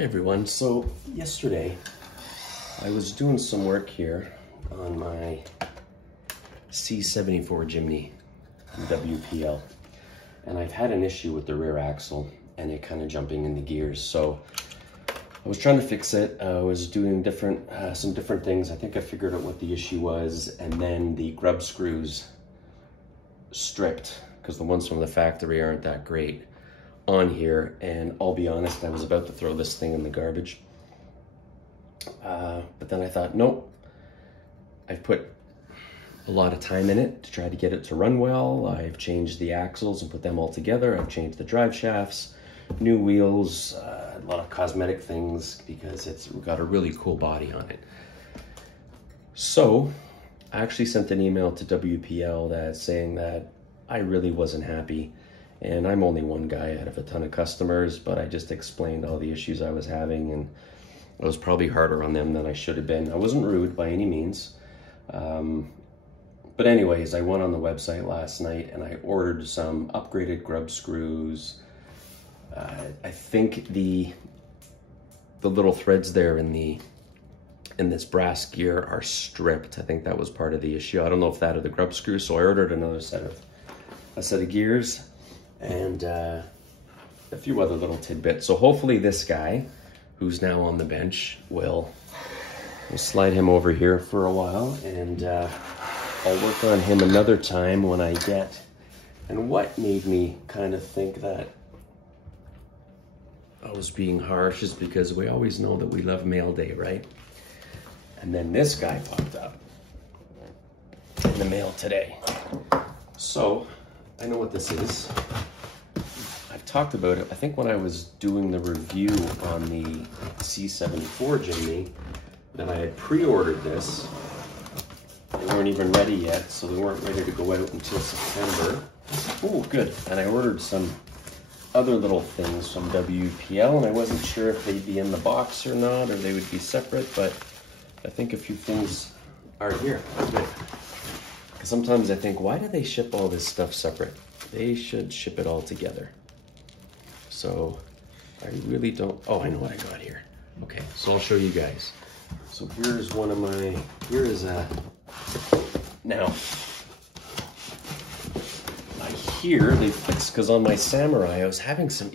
Hey everyone, so yesterday I was doing some work here on my C74 Jimny WPL, and I've had an issue with the rear axle and it kind of jumping in the gears. So I was trying to fix it. I was doing some different things. I think I figured out what the issue was, and then the grub screws stripped because the ones from the factory aren't that great on here, and I'll be honest, I was about to throw this thing in the garbage, but then I thought, nope, I've put a lot of time in it to try to get it to run well. I've changed the axles and put them all together. I've changed the drive shafts, new wheels, a lot of cosmetic things because it's got a really cool body on it. So I actually sent an email to WPL that's saying that I really wasn't happy. And I'm only one guy out of a ton of customers, but I just explained all the issues I was having, and I was probably harder on them than I should have been. I wasn't rude by any means. But anyways, I went on the website last night and I ordered some upgraded grub screws. I think the little threads there in this brass gear are stripped. I think that was part of the issue. I don't know if that or the grub screws, so I ordered another set of gears and a few other little tidbits. So hopefully this guy, who's now on the bench, we'll slide him over here for a while, and I'll work on him another time when I get. And what made me kind of think that I was being harsh is because we always know that we love mail day, right? And then this guy popped up in the mail today. So I know what this is. I've talked about it, I think when I was doing the review on the C74 Jimny, that I had pre-ordered this. They weren't even ready yet, so they weren't ready to go out until September. Oh, good. And I ordered some other little things from WPL, and I wasn't sure if they'd be in the box or not, or they would be separate, but I think a few things are here. Good. Sometimes I think, why do they ship all this stuff separate? They should ship it all together. So I really don't, oh, I know what I got here. Okay, so I'll show you guys. So here's one of my, now, I hear they fixed, because on my Samurai, I was having some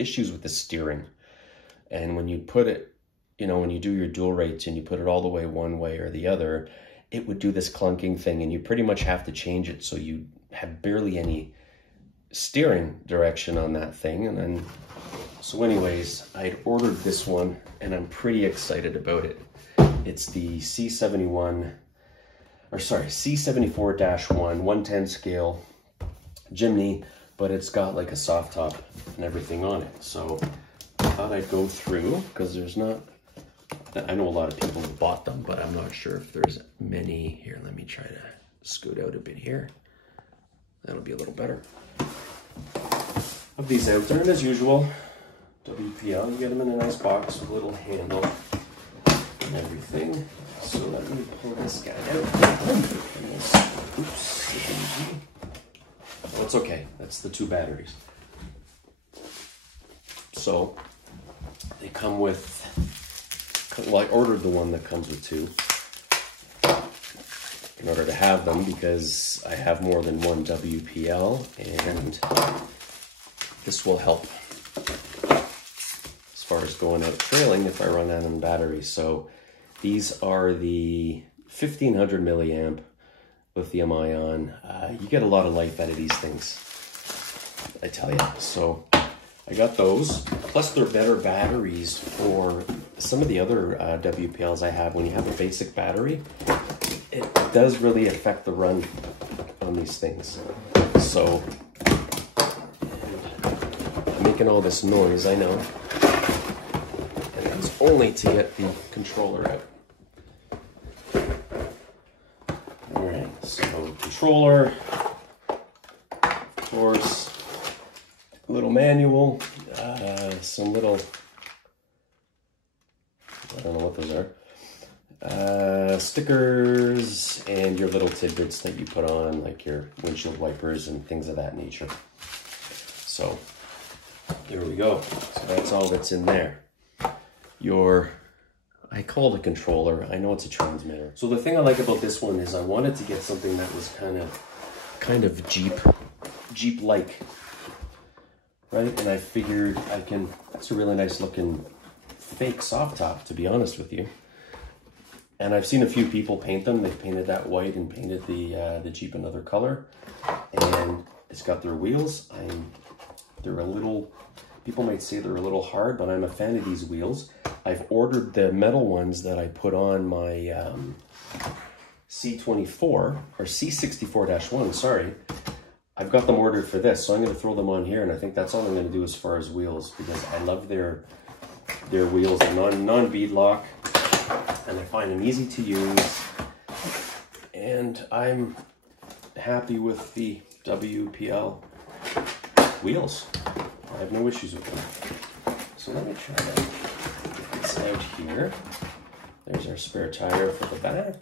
issues with the steering. And when you put it, you know, when you do your dual rates and you put it all the way one way or the other, it would do this clunking thing, and you pretty much have to change it so you have barely any steering direction on that thing. And then, so anyways, I'd ordered this one and I'm pretty excited about it. It's the C74-1, 110 scale Jimny, but it's got like a soft top and everything on it. So I thought I'd go through, because there's not, I know a lot of people have bought them, but I'm not sure if there's many. Here, let me try to scoot out a bit here. That'll be a little better. Of these out there, and as usual, WPL, you get them in a nice box with a little handle and everything. So let me pull this guy out. Oops. Oh, it's okay. That's the 2 batteries. So they come with, well, I ordered the one that comes with 2 in order to have them, because I have more than one WPL, and this will help as far as going out trailing if I run out of batteries. So these are the 1500 milliamp lithium ion. You get a lot of life out of these things, I tell you. So I got those, plus they're better batteries for some of the other WPLs I have. When you have a basic battery, it does really affect the run on these things. So I'm making all this noise, I know, and that's only to get the controller out. All right, so controller, of course, little manual, some little, I don't know what those are, stickers, and your little tidbits that you put on, like your windshield wipers and things of that nature. So There we go. So that's all that's in there. I call it a controller. I know it's a transmitter. So the thing I like about this one is I wanted to get something that was kind of Jeep-like, right? And I figured that's a really nice looking fake soft top, to be honest with you. And I've seen a few people paint them. They've painted that white and painted the Jeep another color. And it's got their wheels. They're a little, people might say they're a little hard, but I'm a fan of these wheels. I've ordered the metal ones that I put on my C24 or C74-1, sorry. I've got them ordered for this, so I'm going to throw them on here, and I think that's all I'm going to do as far as wheels, because I love their wheels. They're non-beadlock, and I find them easy to use, and I'm happy with the WPL wheels. I have no issues with them. So let me try to get this out here. There's our spare tire for the back.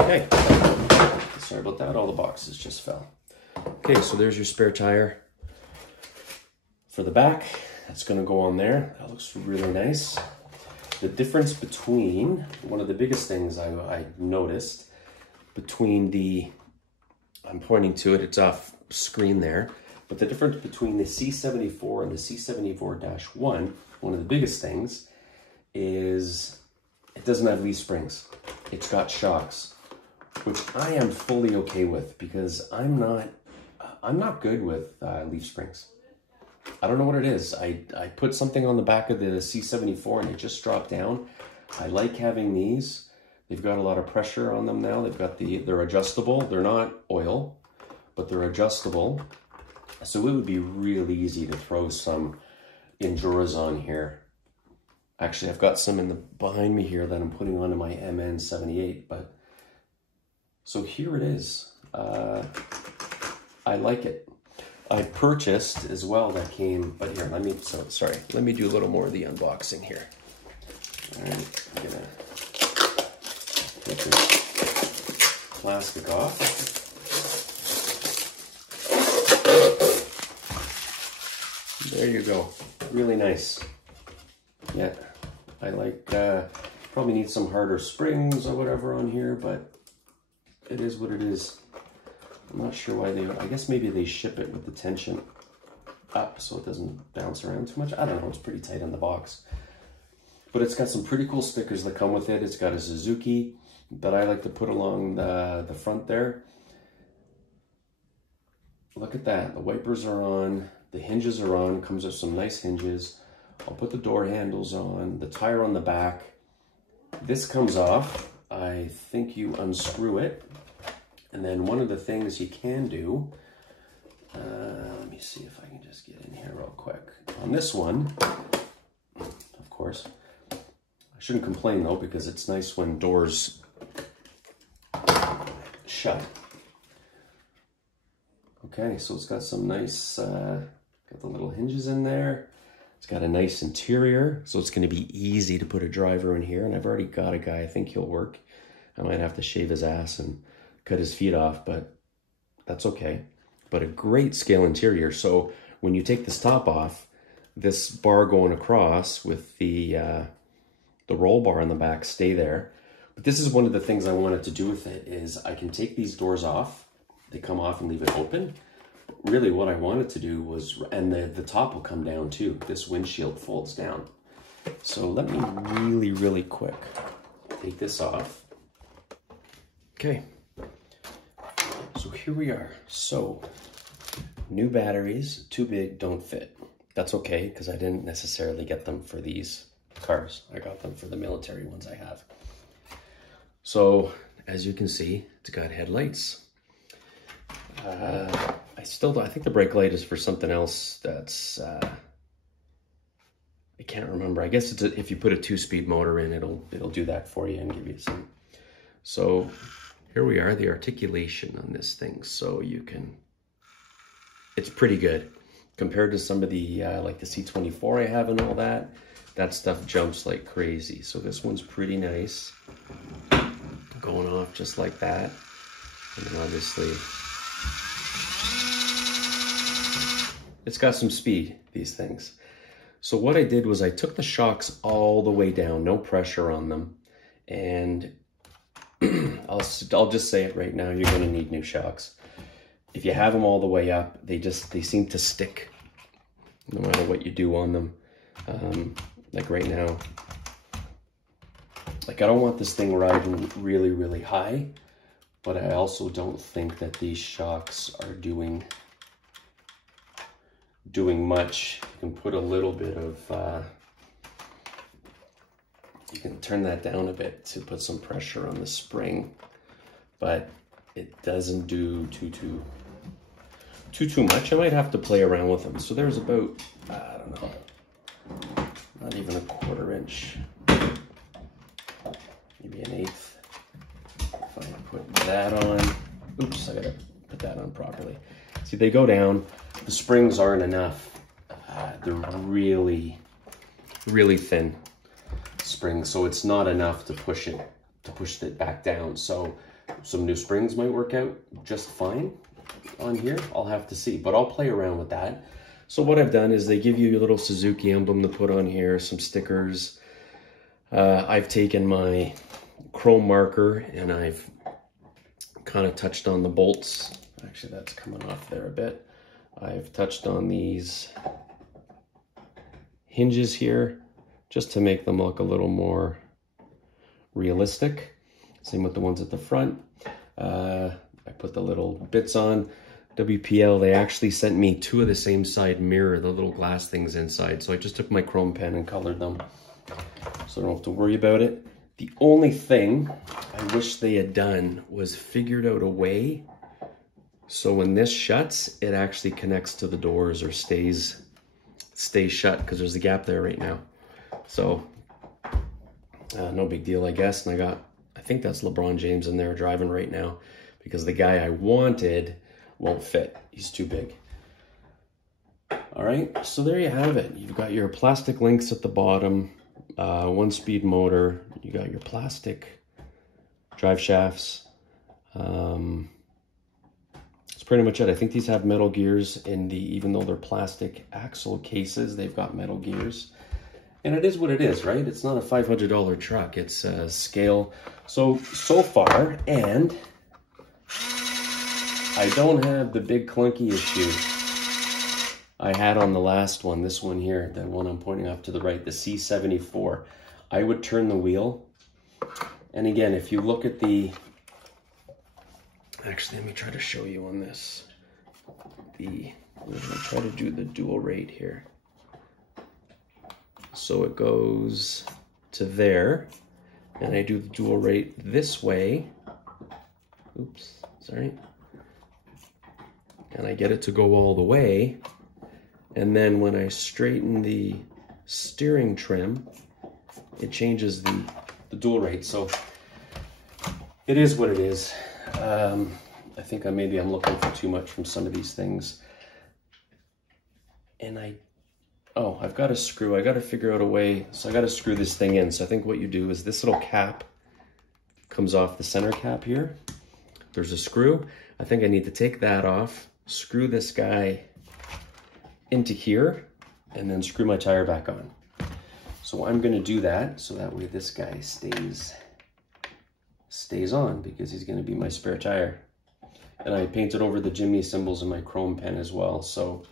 Okay, sorry about that, all the boxes just fell. Okay, so there's your spare tire for the back. That's gonna go on there. That looks really nice. The difference between, one of the biggest things I noticed between I'm pointing to it, it's off screen there, but the difference between the C74 and the C74-1, one of the biggest things is it doesn't have leaf springs. It's got shocks, which I am fully okay with, because I'm not good with leaf springs. I don't know what it is. I put something on the back of the C74 and it just dropped down. I like having these. They've got a lot of pressure on them now. They're adjustable. They're not oil, but they're adjustable. So it would be really easy to throw some Enduras on here. Actually, I've got some behind me here that I'm putting onto my MN78, but so here it is. I like it. I purchased as well that came, but here, let me do a little more of the unboxing here. All right, I'm gonna take this plastic off. There you go, really nice. Yeah, I like, probably need some harder springs or whatever on here, but it is what it is. I'm not sure why I guess maybe they ship it with the tension up so it doesn't bounce around too much. I don't know, it's pretty tight on the box. But it's got some pretty cool stickers that come with it. It's got a Suzuki that I like to put along the front there. Look at that, the wipers are on, the hinges are on, comes with some nice hinges. I'll put the door handles on, the tire on the back. This comes off. I think you unscrew it. And then one of the things you can do, let me see if I can just get in here real quick. On this one, of course, I shouldn't complain though, because it's nice when doors shut. Okay, so it's got some nice, got the little hinges in there. It's got a nice interior, so it's gonna be easy to put a driver in here. And I've already got a guy, I think he'll work. I might have to shave his ass and cut his feet off, but that's okay. But a great scale interior. So when you take this top off, this bar going across with the roll bar on the back stay there. But this is one of the things I wanted to do with it is I can take these doors off. They come off and leave it open. Really what I wanted to do was, and the top will come down too. This windshield folds down. So let me really, really quick take this off. Okay. So here we are. So new batteries, too big, don't fit. That's okay, because I didn't necessarily get them for these cars. I got them for the military ones I have. So as you can see, it's got headlights. I think the brake light is for something else that's, I can't remember. I guess it's if you put a 2-speed motor in, it'll do that for you and give you some. So here we are, the articulation on this thing. So it's pretty good compared to some of the, like the C24 I have and all that. That stuff jumps like crazy. So this one's pretty nice. Going off just like that. And then obviously, it's got some speed, these things. So what I did was I took the shocks all the way down, no pressure on them. And I'll just say it right now, you're gonna need new shocks. If you have them all the way up, they seem to stick no matter what you do on them. Like right now, like I don't want this thing riding really, really high, but I also don't think that these shocks are doing much. You can put a little bit of, you can turn that down a bit to put some pressure on the spring, but it doesn't do too much. I might have to play around with them. So there's about, I don't know, not even a 1/4 inch, maybe 1/8. If I put that on, oops, I gotta put that on properly. See, they go down, the springs aren't enough. They're really, really thin springs, so it's not enough to push it back down. So some new springs might work out just fine on here. I'll have to see, but I'll play around with that. So what I've done is they give you a little Suzuki emblem to put on here, some stickers. I've taken my chrome marker and I've kind of touched on the bolts. Actually, that's coming off there a bit. I've touched on these hinges here just to make them look a little more realistic. Same with the ones at the front. I put the little bits on. WPL, they actually sent me 2 of the same side mirror, the little glass things inside. So I just took my chrome pen and colored them, so I don't have to worry about it. The only thing I wish they had done was figured out a way so when this shuts, it actually connects to the doors or stays shut, because there's a gap there right now. So no big deal, I guess. And I think that's LeBron James in there driving right now, because the guy I wanted won't fit. He's too big. All right, so there you have it. You've got your plastic links at the bottom, 1-speed motor. You got your plastic drive shafts. That's pretty much it. I think these have metal gears in even though they're plastic axle cases, they've got metal gears. And it is what it is, right? It's not a $500 truck. It's scale. So far, and I don't have the big clunky issue I had on the last one. This one here, the one I'm pointing off to the right, the C74. I would turn the wheel. And again, if you look at the, actually, let me try to show you on this. I'm gonna try to do the dual rate here. So it goes to there, and I do the dual rate this way. Oops, sorry. And I get it to go all the way. And then when I straighten the steering trim, it changes the dual rate. So it is what it is. I think maybe I'm looking for too much from some of these things. And I've got a screw. I got to figure out a way. So I got to screw this thing in. So I think what you do is this little cap comes off the center cap here. There's a screw. I think I need to take that off, screw this guy into here, and then screw my tire back on. So I'm going to do that so that way this guy stays on, because he's going to be my spare tire. And I painted over the Jimny symbols in my chrome pen as well. So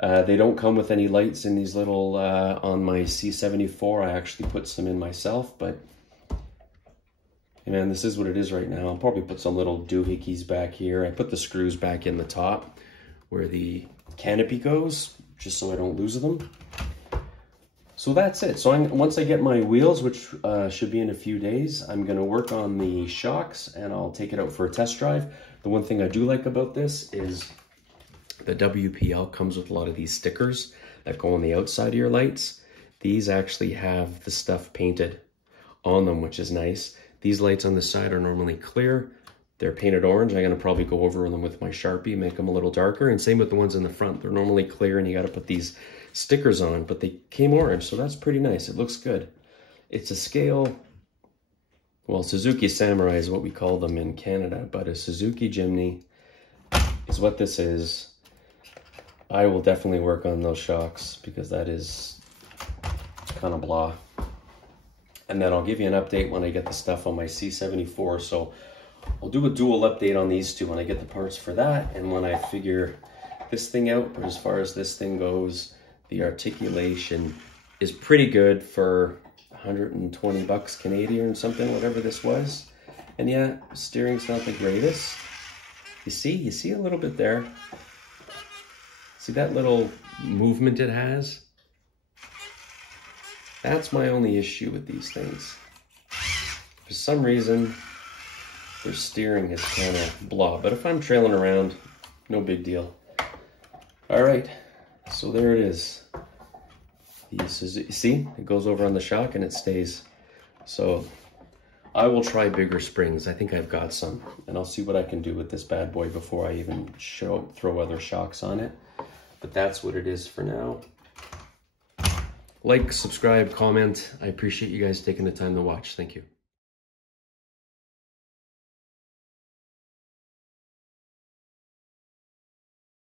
they don't come with any lights in these little, on my C74, I actually put some in myself, but hey man, this is what it is right now. I'll probably put some little doohickeys back here. I put the screws back in the top where the canopy goes, just so I don't lose them. So that's it. So once I get my wheels, which should be in a few days, I'm gonna work on the shocks and I'll take it out for a test drive. The one thing I do like about this is the WPL comes with a lot of these stickers that go on the outside of your lights. These actually have the stuff painted on them, which is nice. These lights on the side are normally clear. They're painted orange. I'm gonna probably go over them with my Sharpie, make them a little darker. And same with the ones in the front. They're normally clear and you gotta put these stickers on, but they came orange, so that's pretty nice. It looks good. It's a scale, well, Suzuki Samurai is what we call them in Canada, but a Suzuki Jimny is what this is. I will definitely work on those shocks because that is kind of blah. And then I'll give you an update when I get the stuff on my C74. So I'll do a dual update on these two when I get the parts for that and when I figure this thing out. But as far as this thing goes, the articulation is pretty good for 120 bucks Canadian or something, whatever this was. And yeah, steering's not the greatest. You see a little bit there. See that little movement it has? That's my only issue with these things. For some reason, their steering is kind of blah, but if I'm trailing around, no big deal. All right, so there it is. See, it goes over on the shock and it stays. So I will try bigger springs. I think I've got some, and I'll see what I can do with this bad boy before I even throw other shocks on it. But that's what it is for now. Like, subscribe, comment. I appreciate you guys taking the time to watch. Thank you.